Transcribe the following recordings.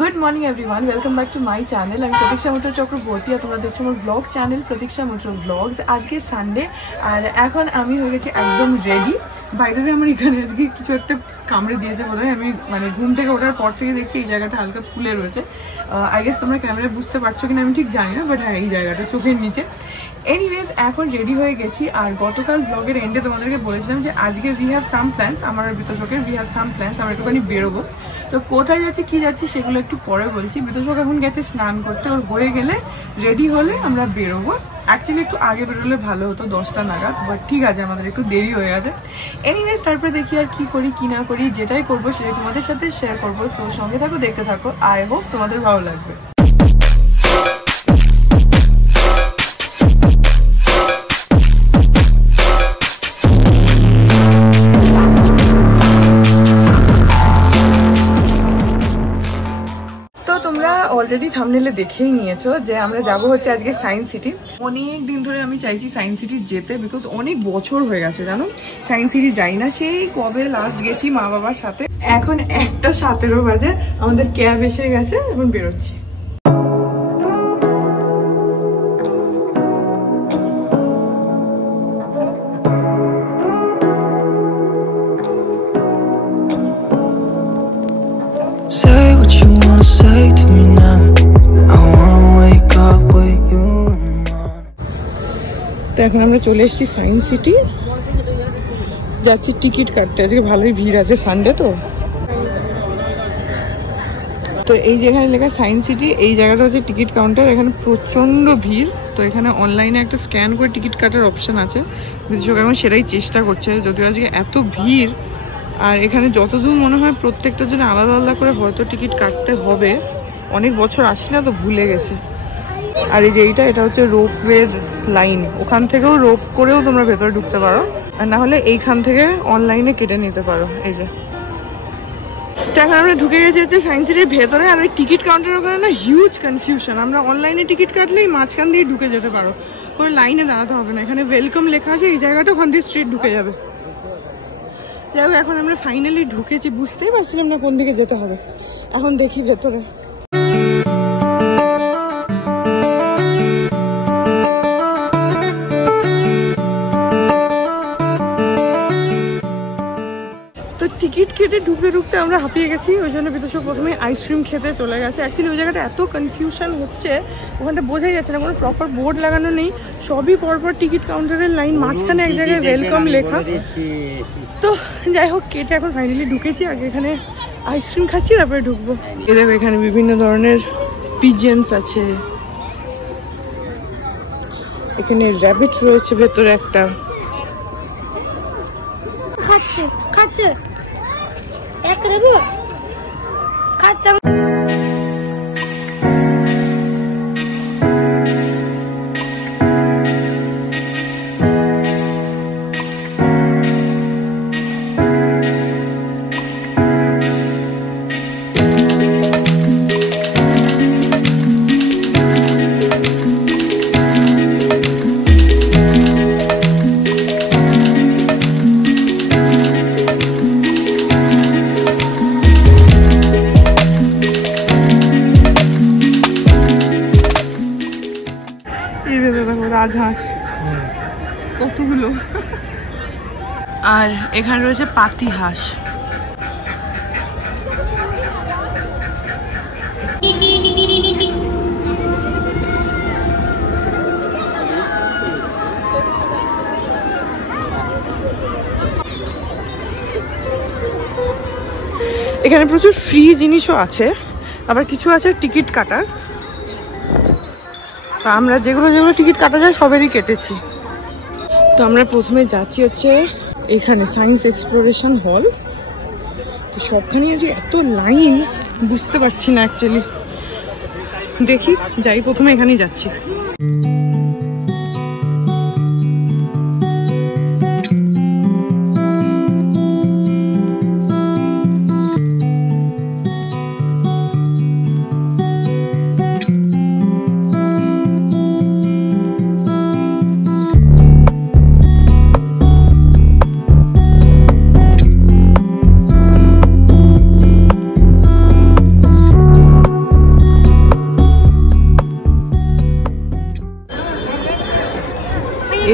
Good morning everyone, welcome back to my channel. আমি প্রতীক্ষা মৈত্র চক্রবর্তী আর তোমরা দেখছো আমার ব্লগ চ্যানেল প্রতীক্ষা মৈত্র ব্লগস। আজকে সানডে আর এখন আমি হয়ে গেছি একদম রেডি। বাইরে আমার এখানে আজকে কিছু একটা কামড়ে দিয়েছে বোধ হয়। আমি মানে ঘুম থেকে ওঠার পর থেকে দেখছি এই জায়গাটা হালকা ফুলে রয়েছে। আই গেস তোমরা ক্যামেরায় বুঝতে পারছো কিনা আমি ঠিক জানি না, বাট হ্যাঁ এই জায়গাটা চোখের নিচে। এনিওয়েজ এখন রেডি হয়ে গেছি আর গতকাল ব্লগের এন্ডে তোমাদেরকে বলেছিলাম যে আজকে উই হ্যাভ সাম প্ল্যান্স, আমার আর বিতোষকের উই হ্যাভ সাম প্ল্যান্স, আমরা একটুখানি বেরোবো। তো কোথায় যাচ্ছি কী যাচ্ছি সেগুলো একটু পরে বলছি। বিতোষক এখন গেছে স্নান করতে, ওর হয়ে গেলে রেডি হলে আমরা বেরোবো। অ্যাকচুয়ালি একটু আগে বেরোলে ভালো হতো, 10টা নাগাদ, বাট ঠিক আছে আমাদের একটু দেরি হয়ে গেছে। এনিওয়েজ তারপরে দেখি আর কি করি কি না করি, যেটাই করবো সেটাই তোমাদের সাথে শেয়ার করবো। সো সঙ্গে থাকো, দেখতে থাকো, আই হোপ তোমাদের ভালো লাগবে। অলরেডি থাম্বনেলে দেখেই নিয়েছো যে আমরা যাবো হচ্ছে আজকে সায়েন্স সিটি। অনেক দিন ধরে আমি চাইছি সায়েন্স সিটি যেতে, বিকজ অনেক বছর হয়ে গেছে জানো সায়েন্স সিটি যাই না। সেই কবে লাস্ট গেছি মা বাবার সাথে। এখন 1:17 বাজে, আমাদের ক্যাব এসে গেছে, এখন বেরোচ্ছি। তো এখন আমরা চলে এসেছি সায়েন্স সিটি, যাচ্ছি টিকিট কাটতে। আজকে ভালোই ভিড় আছে, সানডে তো। তো এই যে এখানে লেখা সায়েন্স সিটি, এই জায়গাটা হচ্ছে টিকিট কাউন্টার। এখানে প্রচন্ড ভিড়। তো এখানে অনলাইনে একটা স্ক্যান করে টিকিট কাটার অপশন আছে, বিশেষজ্ঞ এখন সেটাই চেষ্টা করছে, যদিও আজকে এত ভিড়। আর এখানে যতদূর মনে হয় প্রত্যেকটার জন্য আলাদা আলাদা করে হয়তো টিকিট কাটতে হবে। অনেক বছর আসি না তো ভুলে গেছি। আর এই যে এটা হচ্ছে রোপওয়ের লাইন, ওখান থেকেও রোপ করেও তোমরা ভেতরে ঢুকতে পারো, আর না হলে এইখান থেকে অনলাইনে কেটে নিতে পারো। এই যে এখন আমরা ঢুকে গেছি হচ্ছে সায়েন্স সিটির ভেতরে। আর ওই টিকিট কাউন্টারের ওখানে না হিউজ কনফিউশন। আমরা অনলাইনে টিকিট কাটলেই মাঝখান দিয়ে ঢুকে যেতে পারো, কোনো লাইনে দাঁড়াতে হবে না। এখানে ওয়েলকাম লেখা আছে, এই জায়গাটা ওখান দিয়ে স্ট্রিট ঢুকে যাবে। যাই হোক এখন আমরা ফাইনালি ঢুকেছি, বুঝতেই পারছিলাম না কোন দিকে যেতে হবে। এখন দেখি ভেতরে। টিকিট কেটে ঢুকতে ঢুকতে আমরা হাঁপিয়ে গেছি, ওই জন্য বিতোষক প্রথমে আইসক্রিম খেতে চলে গেছে। অ্যাকচুয়ালি ওই জায়গাটা এত কনফিউশন হচ্ছে, ওখানটা বোঝাই যাচ্ছে না, কোনো প্রপার বোর্ড লাগানো নেই, সবই পরপর টিকিট কাউন্টারের লাইন, মাঝখানে এক জায়গায় ওয়েলকাম লেখা। তো যাই হোক কেটে এখন ফাইনালি ঢুকেছি। আগে এখানে আইসক্রিম খাচ্ছি, তারপরে ঢুকবো। এই দেখো এখানে বিভিন্ন ধরনের পিজেন্স আছে, এখানে র্যাবিট রয়েছে ভেতরে একটা। খাচ্ছে এক রেবি খাচ্ছে। রাজহাঁস কতগুলো, আর এখানে রয়েছে পাতি হাঁস। এখানে প্রচুর ফ্রি জিনিসও আছে, আবার কিছু আছে টিকিট কাটার। তো আমরা যেগুলো টিকিট কাটা যায় সবেরই কেটেছি। তো আমরা প্রথমে যাচ্ছি হচ্ছে এখানে সায়েন্স এক্সপ্লোরেশন হল। তো সবখানে আছে এত লাইন, বুঝতে পারছি না অ্যাকচুয়ালি। দেখি যাই, প্রথমে এখানেই যাচ্ছি।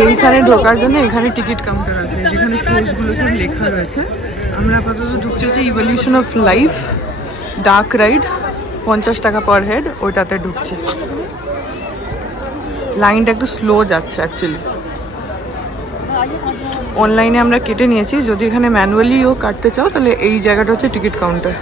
এইখানে ঢোকার জন্য এখানে টিকিট কাউন্টার আছে, যেখানে শোজগুলো সব লেখা রয়েছে। আমরা আপাতত ঢুকছি হচ্ছে evolution of life dark ride, 50 টাকা পার হেড, ওইটাতে ঢুকছি। লাইনটা একটু স্লো যাচ্ছে অ্যাকচুয়ালি। অনলাইনে আমরা কেটে নিয়েছি, যদি এখানে ম্যানুয়ালিও কাটতে চাও তাহলে এই জায়গাটা হচ্ছে টিকিট কাউন্টার।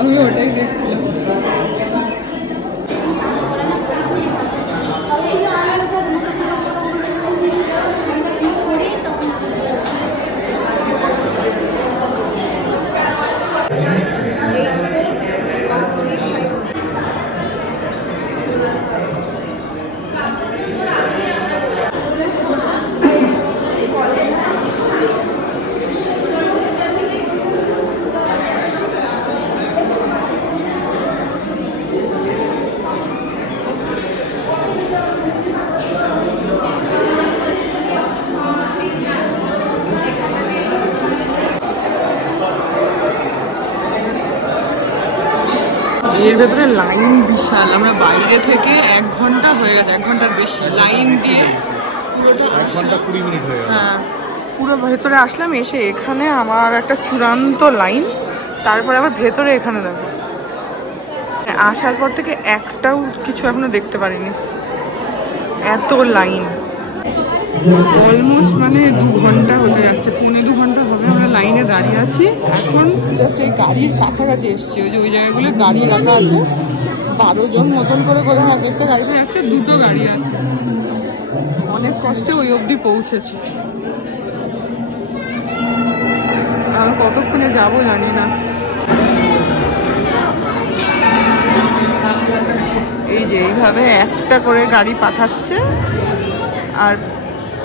আমি ওটাই দেখছিলাম। এর ভেতরে লাইন বিশাল, আমরা বাইরে থেকে 1 ঘন্টা হয়ে গেছে, 1 ঘন্টার বেশি লাইন দিয়ে পুরোটা 1 ঘন্টা 20 মিনিট হয়ে গেল। হ্যাঁ, পুরো ভেতরে আসলাম, এসে এখানে আমার একটা চূড়ান্ত লাইন, তারপরে আবার ভেতরে এখানে দেখো। আসার পর থেকে একটাও কিছু এখনো দেখতে পারিনি, এত লাইন। অলমোস্ট মানে 2 ঘন্টা হতে যাচ্ছে, 1.25 ঘন্টা হবে আমরা লাইনে দাঁড়িয়ে আছি। এখন জাস্ট এই গাড়ির কাছাকাছি এসছি, ওই জায়গাগুলো গাড়ি রাখা আছে, 12 জন মতন করে বোধহয় এক একটা গাড়িতে যাচ্ছে, 2টো গাড়ি আছে। অনেক কষ্টে ওই অবধি পৌঁছেছি, আর কতক্ষণে যাবো জানি না। এই যে এইভাবে একটা করে গাড়ি পাঠাচ্ছে, আর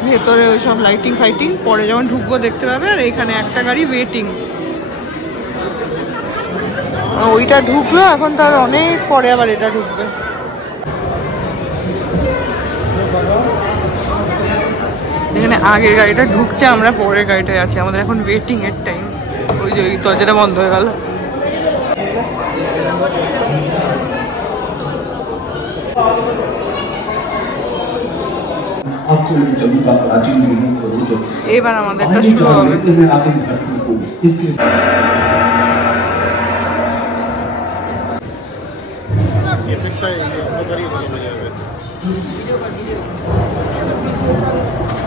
ভেতরে ওই সব লাইটিং ফাইটিং, পরে যখন ঢুকবো দেখতে পাবে। আর এখানে একটা গাড়ি ওয়েটিং, ওইটা ঢুকলো, এখন তার অনেক পরে আবার এটা ঢুকবে। এখানে আগের গাড়িটা ঢুকছে, আমরা পরের গাড়িটায় আছি, আমাদের এখন ওয়েটিং এর টাইম। ওই যে ওই দরজাটা বন্ধ হয়ে গেল। এবার আমাদেরটা শুরু হবে।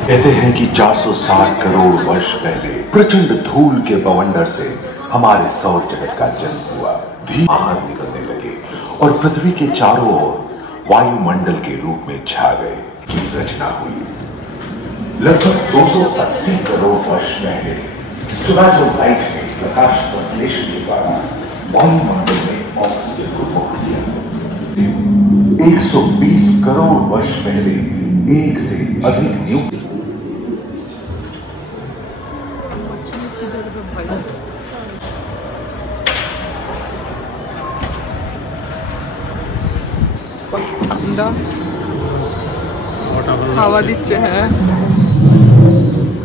कहते हैं कि 460 करोड़ वर्ष पहले प्रचंड धूल के बवंडर से हमारे सौर जगत का जन्म हुआ। धीरे बाहर निकलने लगे और पृथ्वी के चारों ओर वायुमंडल के रूप में छा गए की रचना हुई। लगभग 280 करोड़ वर्ष पहले लाइट ने प्रकाश संश्लेषण के द्वारा वायुमंडल में ऑक्सीजन को रोक दिया। 120 करोड़ वर्ष पहले एक से अधिक न्यूक्लियस ঠান্ডা হাওয়া দিচ্ছে। হ্যাঁ, लगभग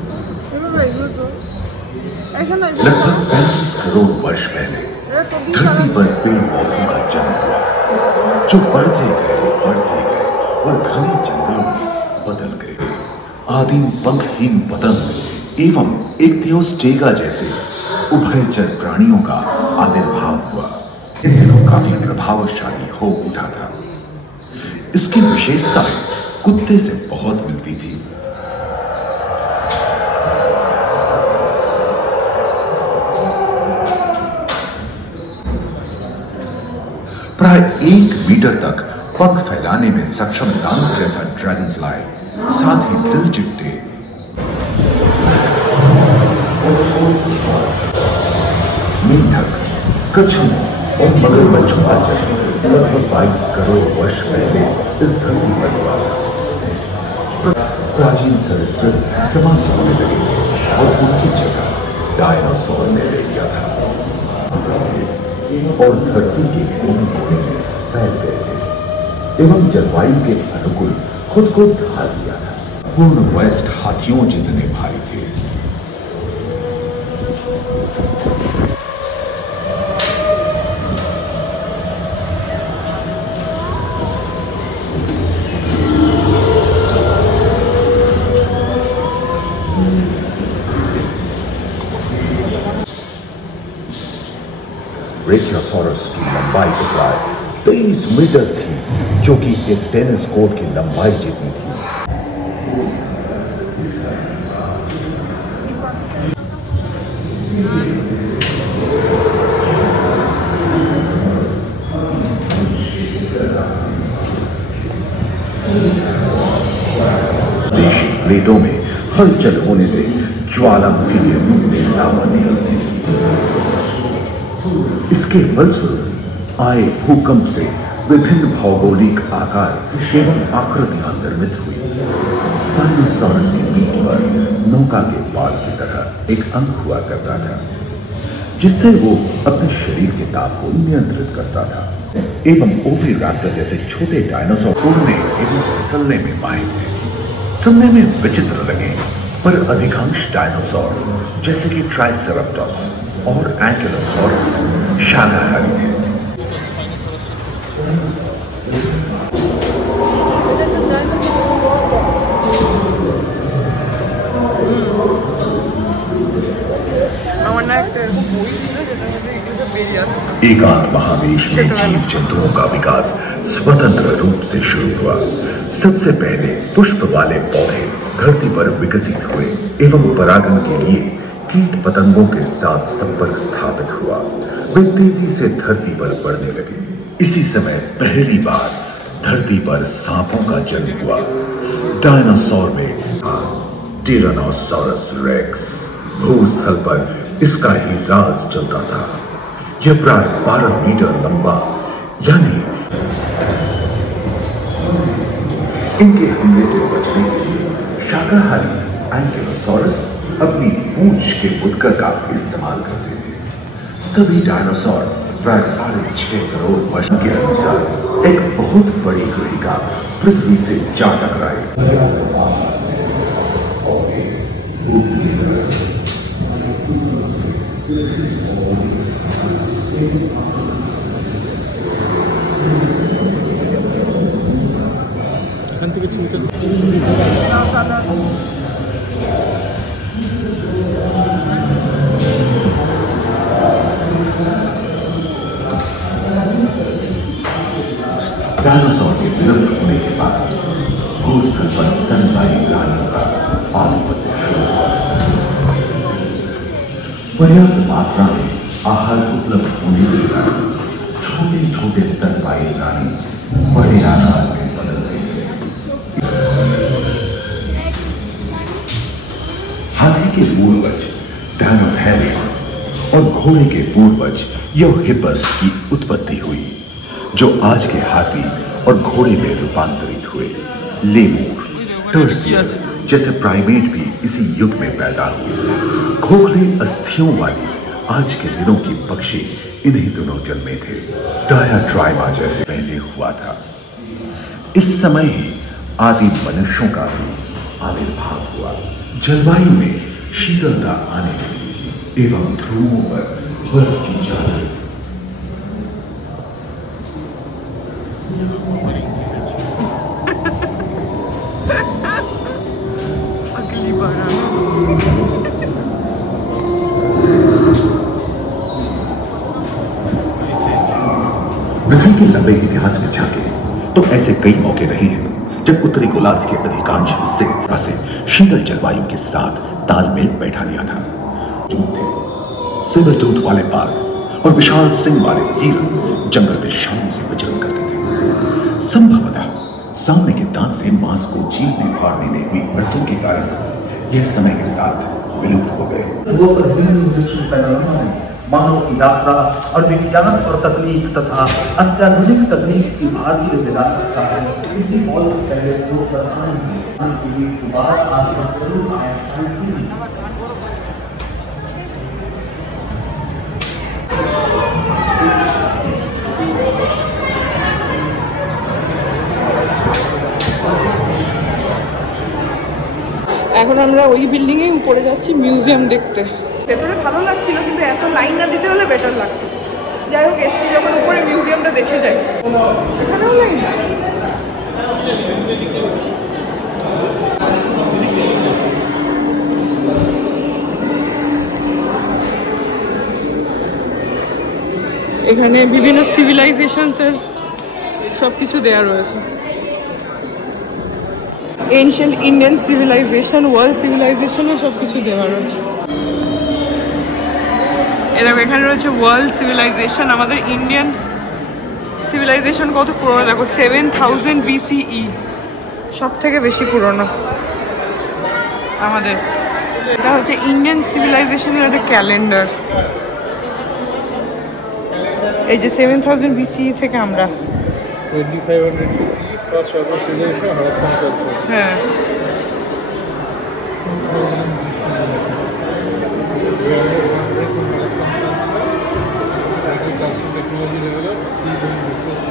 35 करोड़ वर्ष पहले धरती पर पेड़ पौधों का जन्म हुआ, जो बढ़ते गए और घने जंगलों में बदल गए। आदिम पंखहीन पतंग एवं इक्तियोस्टेगा जैसे उभयचर प्राणियों का आविर्भाव हुआ। इन दिनों काफी प्रभावशाली हो उठा था। इसकी विशेषता कुत्ते से बहुत मिलती थी। प्राय 1 मीटर तक पंख फैलाने में सक्षम दानव जैसा ड्रैगन फ्लाई, साथ ही दिल चिट्टे, मेंढक, कछुओं और मगरमच्छ का जन्म लगभग 22 करोड़ वर्ष पहले इस धरती पर हुआ। प्राचीन सरीसृप समाप्त होने लगे और उनकी जगह डायनासोर ने ले लिया था और धरती के कोने कोने में फैल गए थे एवं जलवायु के अनुकूल खुद को ढाल दिया था। पूर्ण वेस्ट हाथियों जितने भारी थे। ब्रेकियोसॉरस की लंबाई तो प्राय 23 मीटर थी, जो कि एक टेनिस कोर्ट की लंबाई जितनी थी। प्लेटों में हलचल होने से ज्वालामुखी के रूप में लावा निकलती थी। इसके फलस्वरूप आए भूकंप से विभिन्न भौगोलिक आकार एवं आकृतियां निर्मित हुई। स्पाइनोसॉरस की पीठ पर नौका के पाल की तरह एक अंग हुआ करता था, जिससे वो अपने शरीर के ताप को नियंत्रित करता था एवं ओविराप्टर जैसे छोटे डायनासोर उड़ने एवं फिसलने में माहिर थे। सुनने में विचित्र लगे, पर अधिकांश डायनासोर जैसे कि ट्राइसेराटोप्स और एंकिलोसॉरस शाकाहारी थे। एकांत महादेश में जीव जंतुओं का विकास स्वतंत्र रूप से शुरू हुआ। सबसे पहले पुष्प वाले पौधे धरती पर विकसित हुए एवं परागण के लिए कीट पतंगों के साथ संपर्क स्थापित हुआ। वे तेजी से धरती पर बढ़ने लगे। इसी समय पहली बार धरती पर सांपों का जन्म हुआ। डायनासोर में टिरानोसॉरस रेक्स। भूस्थल पर इसका ही राज चलता था। यह प्राय 12 मीटर लंबा, यानी इनके हमले से बचने के लिए शाकाहारी एंकिलोसॉरस अपनी पूंछ के मुड़कर का इस्तेमाल करते थे। सभी डायनासोर प्राय 6.5 करोड़ वर्ष के अनुसार एक बहुत बड़ी गुहिका पृथ्वी से जा टकराई। डायनासोर के विलुप्त होने के बाद भूस्थल पर स्तनपायी प्राणियों का आधिपत्य शुरू हुआ। पर्याप्त मात्रा में आहार उपलब्ध होने के कारण छोटे छोटे स्तनपायी प्राणी बड़े आकार में बदल गए। हाथी के पूर्वज डायनोथेरियन और घोड़े के पूर्वज यूहिपस की उत्पत्ति हुई, जो आज के हाथी और घोड़े में रूपांतरित हुए। लेमूर, टर्सियस जैसे प्राइमेट भी इसी युग में पैदा हुए। खोखले अस्थियों वाली आज के दिनों की पक्षी इन्हीं दिनों जन्मे थे। डायाट्राइमा जैसे पहले हुआ था। इस समय ही आदि मनुष्यों का भी आविर्भाव हुआ। जलवायु में शीतलता आने लगी एवं ध्रुवों पर बर्फ की चादर। अगली बार पृथ्वी के लंबे इतिहास में झांके तो ऐसे कई मौके रहे हैं जब उत्तरी गोलार्ध के अधिकांश हिस्से से शीतल जलवायु के साथ तालमेल बैठा लिया था। सिल्वर वाले बाघ और विशाल सिंह वाले हिरण जंगल में शान से विचरण करते थे। संभवतः सामने के दांत से मांस को चीरने फाड़ने में हुई अड़चन के कारण यह समय के साथ विलुप्त हो गए। मानव की यात्रा और विज्ञान और तकनीक तथा अत्याधुनिक तकनीक की भारतीय विरासत का है। इसी मॉल के पहले दो प्रधान এখন আমরা ওই বিল্ডিং এ উপরে যাচ্ছি মিউজিয়াম দেখতে। ভেতরে ভালো লাগছিল কিন্তু এত লাইন না দিতে হলে বেটার লাগতো। যাই হোক এসছি যখন উপরে মিউজিয়ামটা দেখে যাই। এখানেও লাইন না। এখানে বিভিন্ন সিভিলাইজেশনস এর সবকিছু দেয়া রয়েছে। এনশিয়েন্ট ইন্ডিয়ান সিভিলাইজেশন, ওয়ার্ল্ড সিভিলাইজেশনের সবকিছু দেওয়া রয়েছে। এরকম এখানে রয়েছে ওয়ার্ল্ড সিভিলাইজেশন। আমাদের ইন্ডিয়ান সিভিলাইজেশন কত পুরনো দেখো, 7000 BCE, সব থেকে বেশি পুরনো আমাদের। এটা হচ্ছে ইন্ডিয়ান সিভিলাইজেশনের একটা ক্যালেন্ডার। এই যে 7000 BCE থেকে আমরা 2500 BCE first urban civilization Harappan culture. হ্যাঁ 2000 BCE is where agricultural technology developed, seed and research.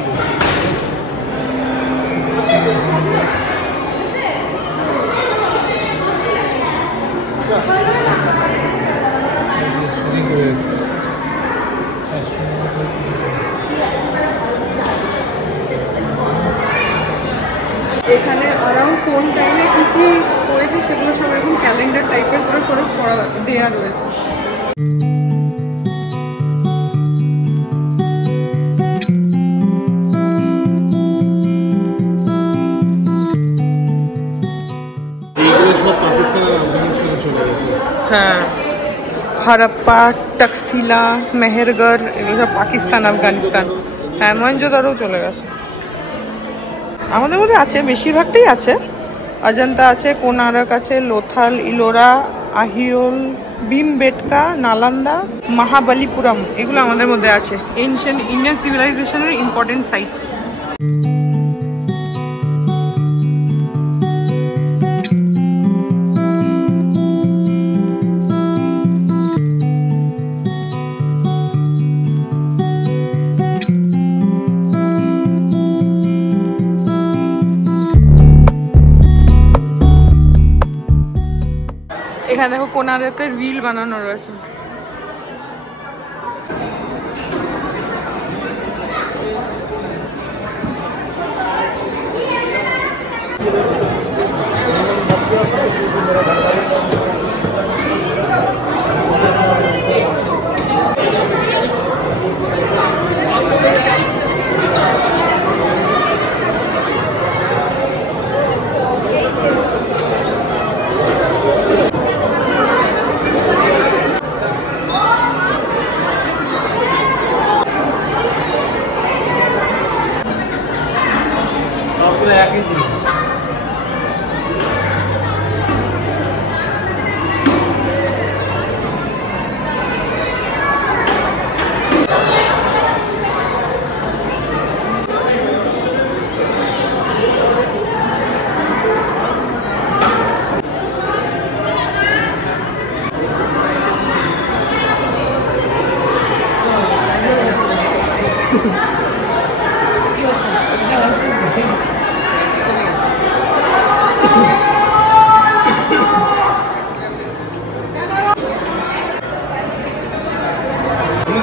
এখানে অ্যারাউন্ড কোন টাইমে কী কী হয়েছে সেগুলো সব এরকম ক্যালেন্ডার টাইপের করে করে পড়া দেওয়া রয়েছে। হ্যাঁ হরপ্পা, টক্সিলা, মেহেরগড় এগুলো সব পাকিস্তান, আফগানিস্তান। হ্যাঁ মহেঞ্জোদারোও চলে গেছে। আমাদের মধ্যে আছে, বেশিরভাগটাই আছে। অজন্তা আছে, কোনারক আছে, লোথাল, ইলোরা, আহিওল, ভীমবেটকা, নালন্দা, মহাবলীপুরম, এগুলো আমাদের মধ্যে আছে। এনশিয়েন্ট ইন্ডিয়ান সিভিলাইজেশনের ইম্পর্টেন্ট সাইটস। এখানে দেখো কোনারকের রিল বানানো রয়েছে।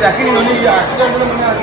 দেখিনি মানে একটা করে মনে হয়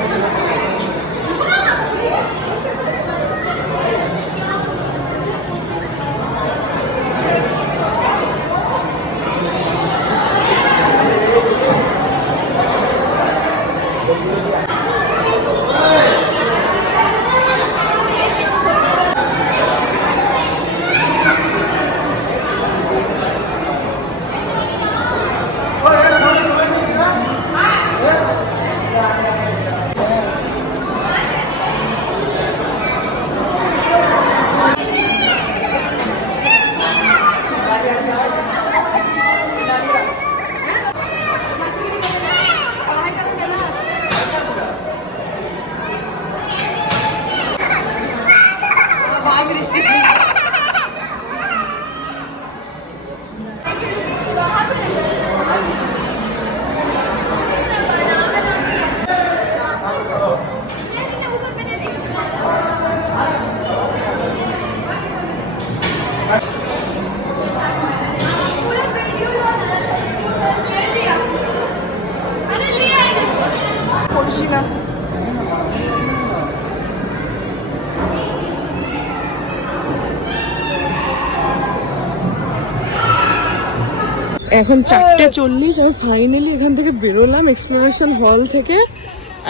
এখন 4:40 আমি ফাইনালি এখান থেকে বেরোলাম এক্সপ্লোরেশন হল থেকে।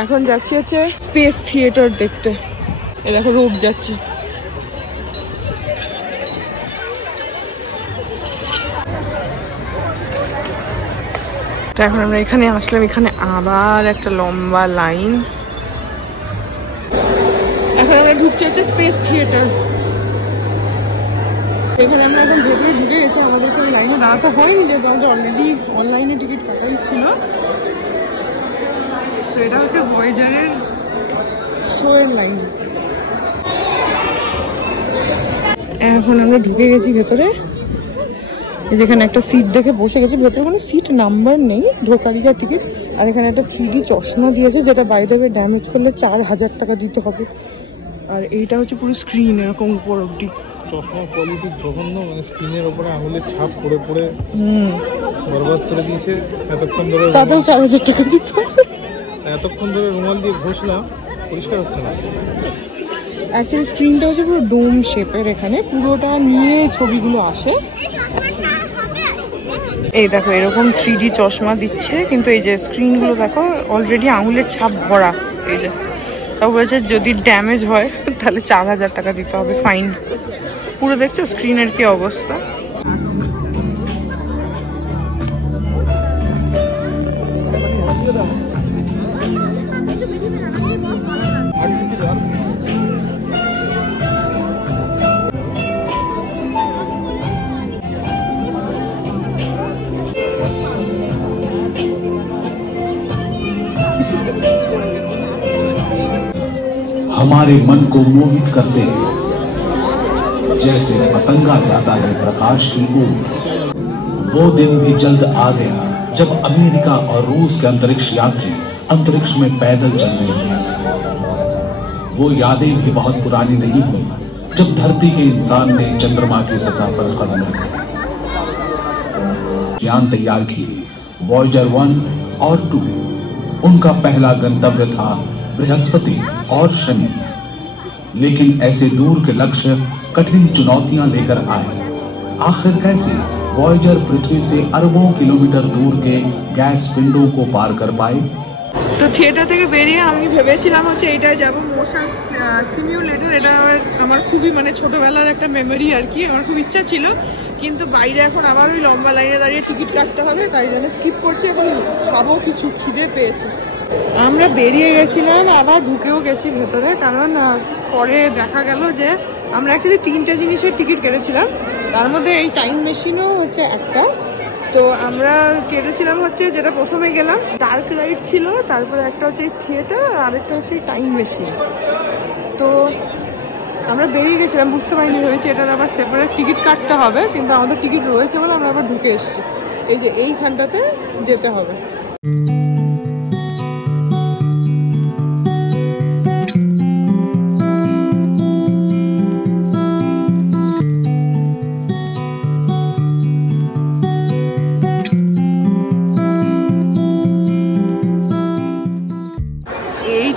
এখন যাচ্ছি হচ্ছে স্পেস থিয়েটার দেখতে। এই দেখো রূপ যাচ্ছি। তো এখন আমরা এখানে আসলাম, এখানে আবার একটা লম্বা লাইন। এখন আমরা ঢুকছি হচ্ছে স্পেস থিয়েটার। এখানে আমরা এখন ভেতরে ঢুকে গেছি, আমাদেরকে ওই লাইনে দাঁড়াতে হয়নি যেহেতু আমাদের অলরেডি অনলাইনে টিকিট কাটাই ছিল। তো এটা হচ্ছে ভয়েজারের শো এর লাইন। এখন আমরা ঢুকে গেছি ভেতরে, যেখানে একটা সিট দেখে বসে গেছি। ভেতরে কোনো সিট নাম্বার নেই, ঢোকারই যা টিকিট। আর এখানে একটা 3D চশমা দিয়েছে, যেটা বাইরে ড্যামেজ করলে 4000 টাকা দিতে হবে। আর এইটা হচ্ছে পুরো স্ক্রিন এরকম উপর অব্দি। চশমা কোয়ালিটি জঘন্য, মানে স্ক্রিনের উপরে আঙুলের ছাপ পড়ে পড়ে বরবাদ করে দিয়েছে। এতক্ষণ ধরে তাতেও 4000 টাকা দিতে হবে। এতক্ষণ ধরে রুমাল দিয়ে ঘষলাম, পরিষ্কার হচ্ছে না। অ্যাকচুয়ালি স্ক্রিনটা হচ্ছে পুরো ডোম শেপের, এখানে পুরোটা নিয়ে ছবিগুলো আসে। এই দেখো এরকম 3D চশমা দিচ্ছে, কিন্তু এই যে স্ক্রিনগুলো দেখো অলরেডি আঙুলের ছাপ ভরা। এই যে তাও বলেছে যদি ড্যামেজ হয় তাহলে 4000 টাকা দিতে হবে ফাইন। পুরো দেখছো স্ক্রিনের কি অবস্থা। हमारे मन को मोहित करते हैं जैसे पतंगा जाता है प्रकाश की ओर। वो दिन भी जल्द आ गया जब अमेरिका और रूस के अंतरिक्ष यात्री अंतरिक्ष में पैदल चलने लगे। वो यादें भी बहुत पुरानी नहीं हुई जब धरती के इंसान ने चंद्रमा की सतह पर कदम रखे, यान तैयार किए। वॉयेजर 1 और 2 उनका पहला गंतव्य था बृहस्पति और शनि। लेकिन ऐसे दूर के लक्ष्य कठिन चुनौतियां लेकर आए। आखिर कैसे वॉयेजर पृथ्वी से अरबों किलोमीटर दूर के गैस पिंडों को पार कर पाए। তো থিয়েটার থেকে বেরিয়ে আমি ভেবেছিলাম হচ্ছে এইটায় যাবো, মোশন সিমিউলেটর। এটা আমার খুবই মানে ছোটবেলার একটা মেমোরি আর কি, আমার খুব ইচ্ছা ছিল। কিন্তু বাইরে এখন আবার ওই লম্বা লাইনে দাঁড়িয়ে টিকিট কাটতে হবে, তাই জন্য স্কিপ করছি। এখন খাবো কিছু, খিদে পেয়েছে। আমরা বেরিয়ে গেছিলাম, আবার ঢুকেও গেছি ভেতরে, কারণ পরে দেখা গেল যে আমরা অ্যাকচুয়ালি 3টে জিনিসের টিকিট কেটেছিলাম। তার মধ্যে এই টাইম মেশিনও হচ্ছে একটা। তো আমরা কেটেছিলাম হচ্ছে যেটা প্রথমে গেলাম ডার্ক রাইড ছিল, তারপরে একটা হচ্ছে থিয়েটার, আর আরেকটা হচ্ছে টাইম মেশিন। তো আমরা বেরিয়ে গেছিলাম, বুঝতে পারিনি, ভেবেছি এটার আবার সেপারেট টিকিট কাটতে হবে, কিন্তু আমাদের টিকিট রয়েছে বলে আমরা আবার ঢুকে এসেছি। এই যে এইখানটাতে যেতে হবে।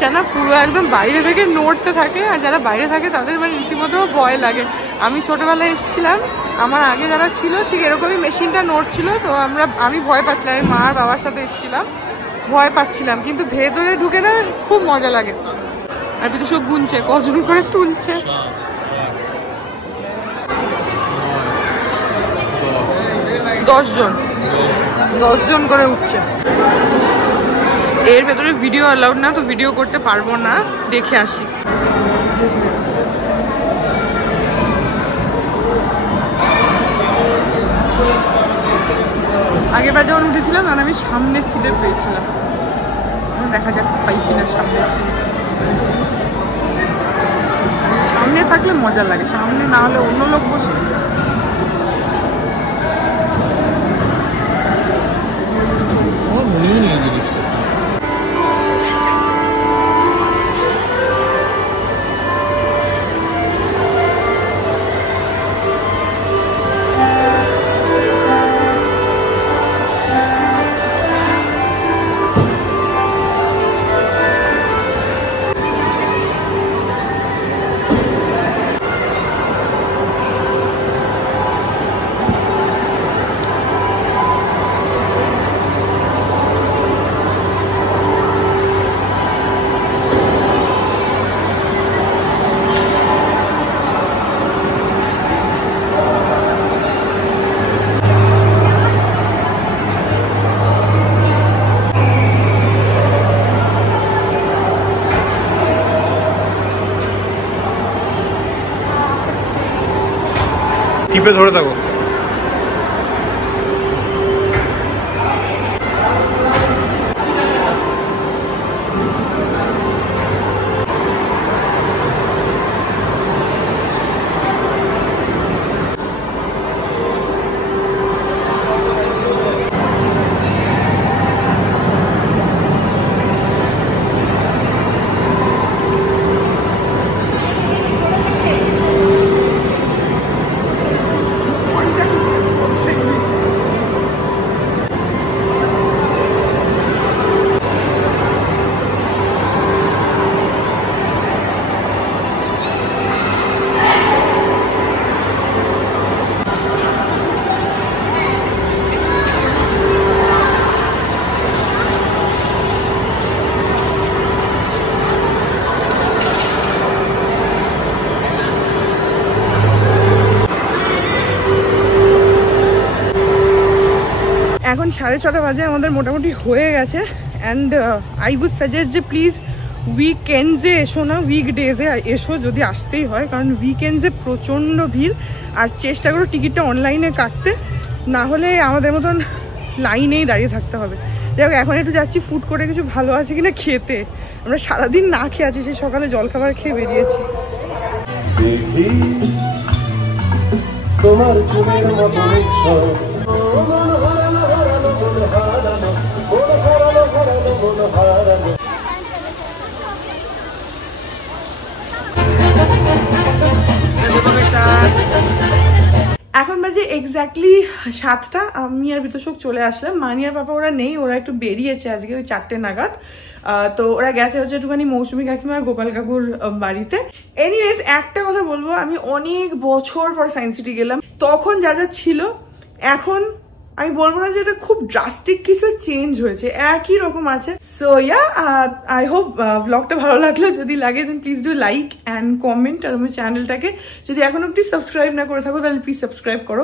জিনিসটা না পুরো একদম বাইরে থেকে নড়তে থাকে, আর যারা বাইরে থাকে তাদের মানে রীতিমতো ভয় লাগে। আমি ছোটবেলায় এসেছিলাম, আমার আগে যারা ছিল ঠিক এরকমই মেশিনটা নড়ছিল, তো আমি ভয় পাচ্ছিলাম। আমি মা আর বাবার সাথে এসেছিলাম, ভয় পাচ্ছিলাম, কিন্তু ভেতরে ঢুকে না খুব মজা লাগে। আর বিদু সব গুনছে কজন করে তুলছে। 10 জন করে উঠছে। এর ভেতরে ভিডিও অ্যালাউড না, তো ভিডিও করতে পারবো না, দেখে আসি। আগেরবার যখন উঠেছিলাম তখন আমি সামনের সিটে পেয়েছিলাম, দেখা যাক পাই কিনা সামনের সিট। সামনে থাকলে মজা লাগে, সামনে না হলে অন্য লোক বসে। টিপে ধরে থাকো। এখন 6:30 বাজে, আমাদের মোটামুটি হয়ে গেছে। অ্যান্ড আই উড সাজেস্ট যে প্লিজ উইকেন্ডসে এসো না, উইকডেজে এসো যদি আসতেই হয়, কারণ উইকেন্ডসে প্রচণ্ড ভিড়। আর চেষ্টা করো টিকিটটা অনলাইনে কাটতে, না হলে আমাদের মতন লাইনেই দাঁড়িয়ে থাকতে হবে। যাই হোক, এখন একটু যাচ্ছি ফুড কোর্টে কিছু ভালো আছে কিনা খেতে। আমরা সারাদিন না খেয়ে আছি, সেই সকালে জলখাবার খেয়ে বেরিয়েছি। তোমার চুলের মতো এখন বাজে এক্স্যাক্টলি 7টা। আমি আর বিতোষক চলে আসলাম। মানি আর পাপা ওরা নেই, ওরা একটু বেরিয়েছে আজকে ওই 4টে নাগাদ। তো ওরা গেছে হচ্ছে একটুখানি মৌসুমী কাকিমা আর গোপাল কাকুর বাড়িতে। এনিওয়েজ, একটা কথা বলবো, আমি অনেক বছর পর সায়েন্স সিটি গেলাম। তখন যা যা ছিল এখন আমি বলবো না যে এটা খুব ড্রাস্টিক কিছু চেঞ্জ হয়েছে, একই রকম আছে। সো ইয়া, আই হোপ ব্লগটা ভালো লাগলো। যদি লাগে then please do like and comment. আর আমার চ্যানেলটাকে যদি এখন অব্দি সাবস্ক্রাইব না করে থাকো তাহলে প্লিজ সাবস্ক্রাইব করো।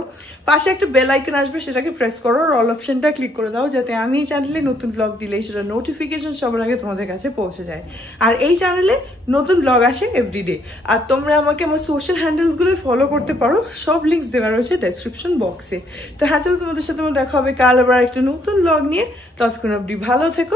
পাশে একটা বেল আইকন আসবে, সেটাকে প্রেস করো, আর অল অপশনটা ক্লিক করে দাও, যাতে আমি এই চ্যানেলে নতুন ব্লগ দিলেই সেটা নোটিফিকেশন সবার আগে তোমাদের কাছে পৌঁছে যায়। আর এই চ্যানেলে নতুন ব্লগ আসে এভরিডে। আর তোমরা আমাকে আমার সোশ্যাল হ্যান্ডেলসগুলো ফলো করতে পারো, সব লিঙ্কস দেওয়া রয়েছে ডেসক্রিপশন বক্সে। তো হ্যাঁ, চলো তোমাদের সাথে দেখা হবে কাল আবার একটা নতুন ব্লগ নিয়ে। ততক্ষণ অবধি ভালো থেকো।